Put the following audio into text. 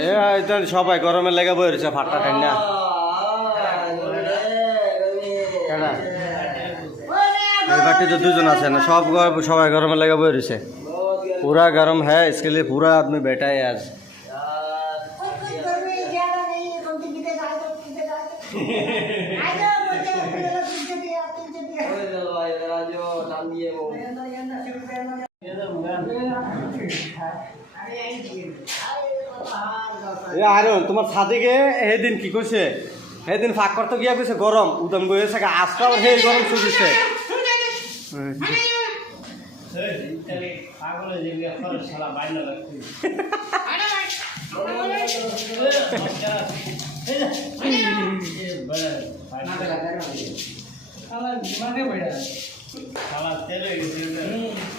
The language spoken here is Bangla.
এ এটা সবাই গরমে লেগে বই রয়েছে ফাটটা ঠান্ডা কেডা? এই বাড়িতে তো দুজন আছে না সব গর- সবাই গরমে লেগে বই রয়েছে पूरा गर्म है इसके लिए पूरा आदमी बैठा है आज এ আরন তোমার সাদিকে সেদিন কি কৈছে সেদিন ফাঁক করতে গিয়া কৈছে গরম উদম গৈ আছে আজকাল সেই গরম চুজিছে तेल